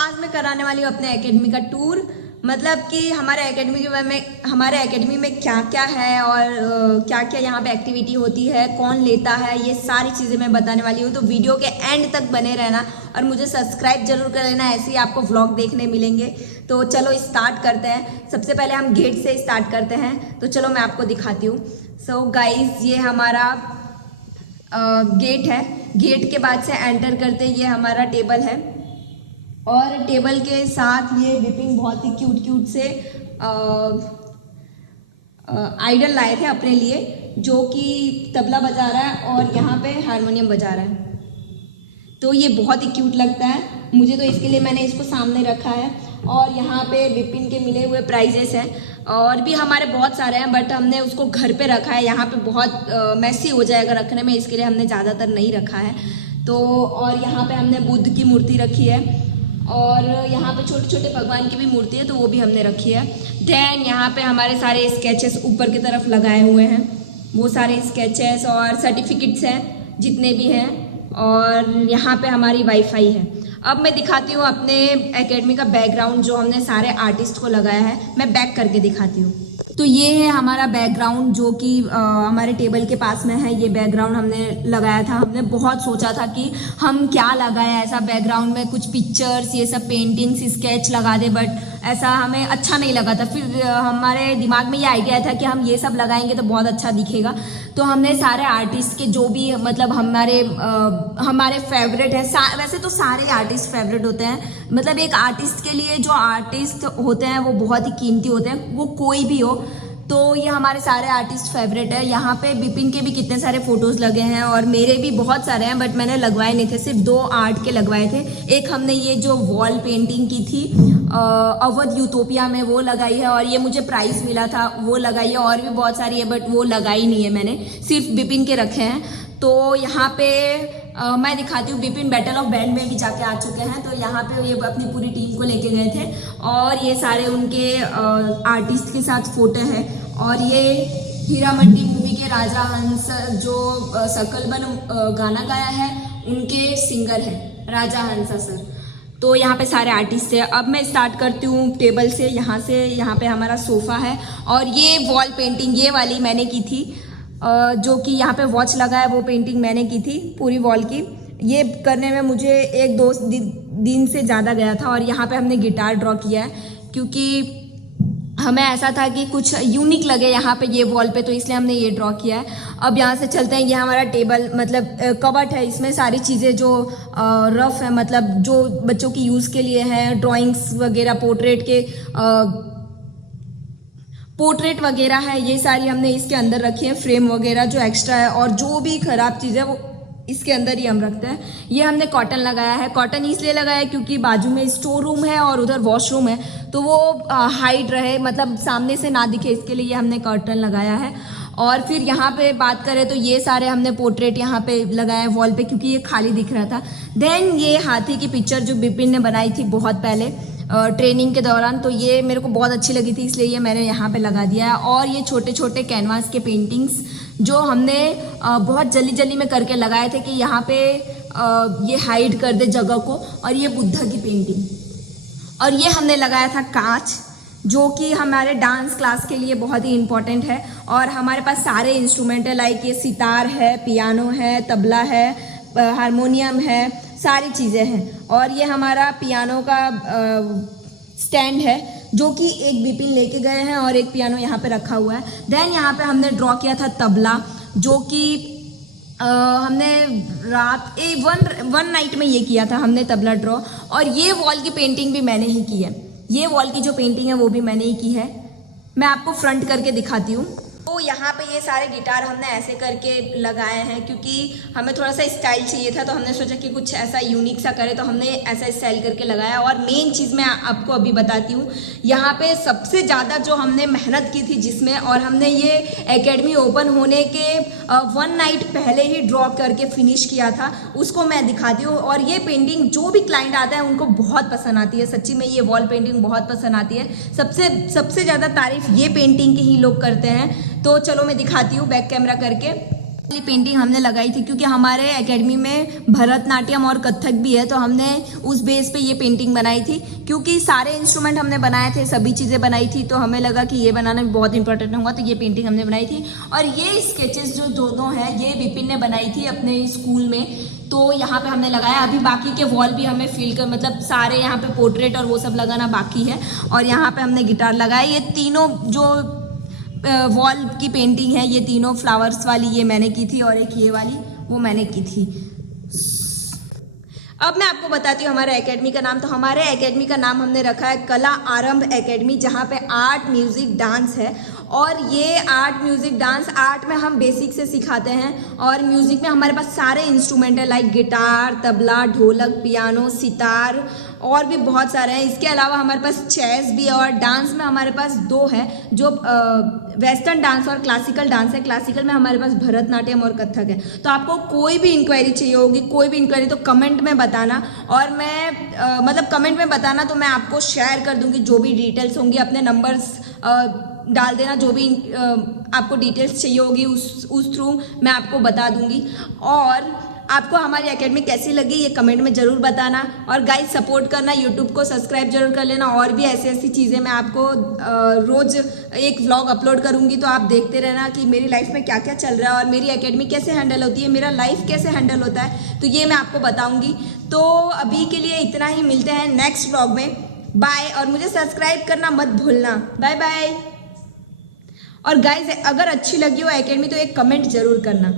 आज मैं कराने वाली हूँ अपने एकेडमी का टूर। मतलब कि हमारे एकेडमी में क्या क्या है और क्या क्या यहाँ पे एक्टिविटी होती है, कौन लेता है, ये सारी चीज़ें मैं बताने वाली हूँ। तो वीडियो के एंड तक बने रहना और मुझे सब्सक्राइब जरूर कर लेना, ऐसे ही आपको व्लॉग देखने मिलेंगे। तो चलो स्टार्ट करते हैं। सबसे पहले हम गेट से स्टार्ट करते हैं, तो चलो मैं आपको दिखाती हूँ। सो गाइज, ये हमारा गेट है। गेट के बाद से एंटर करते ये हमारा टेबल है और टेबल के साथ ये विपिंग बहुत ही क्यूट से आइडल लाए थे अपने लिए, जो कि तबला बजा रहा है और यहाँ पे हारमोनियम बजा रहा है। तो ये बहुत ही क्यूट लगता है मुझे, तो इसके लिए मैंने इसको सामने रखा है। और यहाँ पे विपिन के मिले हुए प्राइजेस हैं और भी हमारे बहुत सारे हैं, बट हमने उसको घर पे रखा है। यहाँ पे बहुत मैसी हो जाएगा रखने में, इसके लिए हमने ज़्यादातर नहीं रखा है। तो और यहाँ पे हमने बुद्ध की मूर्ति रखी है और यहाँ पे छोटे छोटे भगवान की भी मूर्ति है, तो वो भी हमने रखी है। देन यहाँ पे हमारे सारे स्केचेस ऊपर की तरफ लगाए हुए हैं, वो सारे स्केचेस और सर्टिफिकेट्स हैं जितने भी हैं। और यहाँ पे हमारी वाईफाई है। अब मैं दिखाती हूँ अपने एकेडमी का बैकग्राउंड, जो हमने सारे आर्टिस्ट को लगाया है। मैं बैक करके दिखाती हूँ। तो ये है हमारा बैकग्राउंड, जो कि हमारे टेबल के पास में है। ये बैकग्राउंड हमने लगाया था। हमने बहुत सोचा था कि हम क्या लगाएं ऐसा बैकग्राउंड में, कुछ पिक्चर्स, ये सब पेंटिंग्स, स्केच लगा दे, बट ऐसा हमें अच्छा नहीं लगा था। फिर हमारे दिमाग में ये आइडिया था कि हम ये सब लगाएंगे तो बहुत अच्छा दिखेगा। तो हमने सारे आर्टिस्ट के जो भी मतलब हमारे फेवरेट है, वैसे तो सारे आर्टिस्ट फेवरेट होते हैं। मतलब एक आर्टिस्ट के लिए जो आर्टिस्ट होते हैं वो बहुत ही कीमती होते हैं, वो कोई भी हो। तो ये हमारे सारे आर्टिस्ट फेवरेट है। यहाँ पे बिपिन के भी कितने सारे फोटोज लगे हैं और मेरे भी बहुत सारे हैं, बट मैंने लगवाए नहीं थे, सिर्फ 2 आर्ट के लगवाए थे। एक हमने ये जो वॉल पेंटिंग की थी अवध यूटोपिया में, वो लगाई है और ये मुझे प्राइज मिला था, वो लगाई है। और भी बहुत सारी है बट वो लगाई नहीं है मैंने, सिर्फ बिपिन के रखे हैं। तो यहाँ पे मैं दिखाती हूँ। बिपिन बैटल ऑफ बैंड में भी जाके आ चुके हैं, तो यहाँ पे ये अपनी पूरी टीम को लेके गए थे और ये सारे उनके आर्टिस्ट के साथ फोटो है। और ये हीरामंडी मूवी के राजा हंस जो सकलबन गाना गाया है, उनके सिंगर है राजा हंसा सर। तो यहाँ पे सारे आर्टिस्ट है। अब मैं स्टार्ट करती हूँ टेबल से। यहाँ पे हमारा सोफा है और ये वॉल पेंटिंग ये वाली मैंने की थी, जो कि यहाँ पे वॉच लगा है, वो पेंटिंग मैंने की थी पूरी वॉल की। ये करने में मुझे 1-2 दिन से ज़्यादा गया था। और यहाँ पे हमने गिटार ड्रॉ किया है, क्योंकि हमें ऐसा था कि कुछ यूनिक लगे यहाँ पे ये वॉल पे, तो इसलिए हमने ये ड्रॉ किया है। अब यहाँ से चलते हैं। ये हमारा टेबल मतलब कबर्ड है, इसमें सारी चीज़ें जो रफ है, मतलब जो बच्चों की यूज़ के लिए है, ड्राइंग्स वगैरह, पोर्ट्रेट वगैरह है, ये सारी हमने इसके अंदर रखी है। फ्रेम वगैरह जो एक्स्ट्रा है और जो भी खराब चीज़ है वो इसके अंदर ही हम रखते हैं। ये हमने कॉटन लगाया है। कॉटन इसलिए लगाया है क्योंकि बाजू में स्टोर रूम है और उधर वॉशरूम है, तो वो हाइड रहे, मतलब सामने से ना दिखे, इसके लिए हमने कॉटन लगाया है। और फिर यहाँ पे बात करें तो ये सारे हमने पोर्ट्रेट यहाँ पे लगाया है वॉल पे, क्योंकि ये खाली दिख रहा था। देन ये हाथी की पिक्चर जो बिपिन ने बनाई थी बहुत पहले ट्रेनिंग के दौरान, तो ये मेरे को बहुत अच्छी लगी थी, इसलिए ये मैंने यहाँ पे लगा दिया है। और ये छोटे छोटे कैनवास के पेंटिंग्स जो हमने बहुत जल्दी में करके लगाए थे कि यहाँ पे ये हाइड कर दे जगह को। और ये बुद्धा की पेंटिंग, और ये हमने लगाया था कांच, जो कि हमारे डांस क्लास के लिए बहुत ही इम्पोर्टेंट है। और हमारे पास सारे इंस्ट्रूमेंट है, लाइक ये सितार है, पियानो है, तबला है, हारमोनियम है, सारी चीज़ें हैं। और ये हमारा पियानो का स्टैंड है, जो कि एक बिपिन लेके गए हैं और एक पियानो यहाँ पे रखा हुआ है। देन यहाँ पे हमने ड्रॉ किया था तबला, जो कि हमने रात वन नाइट में ये किया था हमने तबला ड्रॉ। और ये वॉल की पेंटिंग भी मैंने ही की है। ये वॉल की जो पेंटिंग है वो भी मैंने ही की है। मैं आपको फ्रंट करके दिखाती हूँ। तो यहाँ पे ये सारे गिटार हमने ऐसे करके लगाए हैं, क्योंकि हमें थोड़ा सा स्टाइल चाहिए था, तो हमने सोचा कि कुछ ऐसा यूनिक सा करे, तो हमने ऐसा स्टाइल करके लगाया। और मेन चीज़ मैं आपको अभी बताती हूँ, यहाँ पे सबसे ज़्यादा जो हमने मेहनत की थी जिसमें, और हमने ये एकेडमी ओपन होने के 1 नाइट पहले ही ड्रॉ करके फिनिश किया था, उसको मैं दिखाती हूँ। और ये पेंटिंग जो भी क्लाइंट आता है उनको बहुत पसंद आती है, सच्ची में ये वॉल पेंटिंग बहुत पसंद आती है। सबसे ज़्यादा तारीफ ये पेंटिंग की ही लोग करते हैं। तो चलो मैं दिखाती हूँ बैक कैमरा करके। पेंटिंग हमने लगाई थी क्योंकि हमारे एकेडमी में भरतनाट्यम और कथक भी है, तो हमने उस बेस पे ये पेंटिंग बनाई थी। क्योंकि सारे इंस्ट्रूमेंट हमने बनाए थे, सभी चीज़ें बनाई थी, तो हमें लगा कि ये बनाना भी बहुत इंपॉर्टेंट होगा, तो ये पेंटिंग हमने बनाई थी। और ये स्केचेस जो दो है ये विपिन ने बनाई थी अपने स्कूल में, तो यहाँ पे हमने लगाया। अभी बाकी के वॉल भी हमें फिल कर, मतलब सारे यहाँ पे पोर्ट्रेट और वो सब लगाना बाकी है। और यहाँ पे हमने गिटार लगाया। ये तीनों जो वॉल की पेंटिंग है, ये तीनों फ्लावर्स वाली ये मैंने की थी, और एक ये वाली वो मैंने की थी। अब मैं आपको बताती हूँ हमारे एकेडमी का नाम। तो हमारे एकेडमी का नाम हमने रखा है कला आरंभ एकेडमी, जहाँ पे आर्ट म्यूजिक डांस है। और ये आर्ट म्यूजिक डांस, आर्ट में हम बेसिक से सिखाते हैं, और म्यूजिक में हमारे पास सारे इंस्ट्रूमेंट है, लाइक गिटार, तबला, ढोलक, पियानो, सितार और भी बहुत सारे हैं। इसके अलावा हमारे पास चेस भी है। और डांस में हमारे पास दो है, जो वेस्टर्न डांस और क्लासिकल डांस है। क्लासिकल में हमारे पास भरतनाट्यम और कथक है। तो आपको कोई भी इंक्वायरी चाहिए होगी, कोई भी इंक्वायरी, तो कमेंट में बताना। और मैं मतलब कमेंट में बताना तो मैं आपको शेयर कर दूंगी जो भी डिटेल्स होंगी। अपने नंबर्स डाल देना, जो भी आपको डिटेल्स चाहिए होगी उस थ्रू मैं आपको बता दूंगी। और आपको हमारी एकेडमी कैसी लगी ये कमेंट में ज़रूर बताना। और गाइस सपोर्ट करना, यूट्यूब को सब्सक्राइब जरूर कर लेना। और भी ऐसी ऐसी चीज़ें मैं आपको रोज़ एक व्लॉग अपलोड करूंगी, तो आप देखते रहना कि मेरी लाइफ में क्या क्या चल रहा है और मेरी एकेडमी कैसे हैंडल होती है, मेरा लाइफ कैसे हैंडल होता है, तो ये मैं आपको बताऊँगी। तो अभी के लिए इतना ही, मिलते हैं नेक्स्ट व्लॉग में। बाय। और मुझे सब्सक्राइब करना मत भूलना। Bye bye. और गाइज अगर अच्छी लगी हो एकेडमी तो एक कमेंट जरूर करना।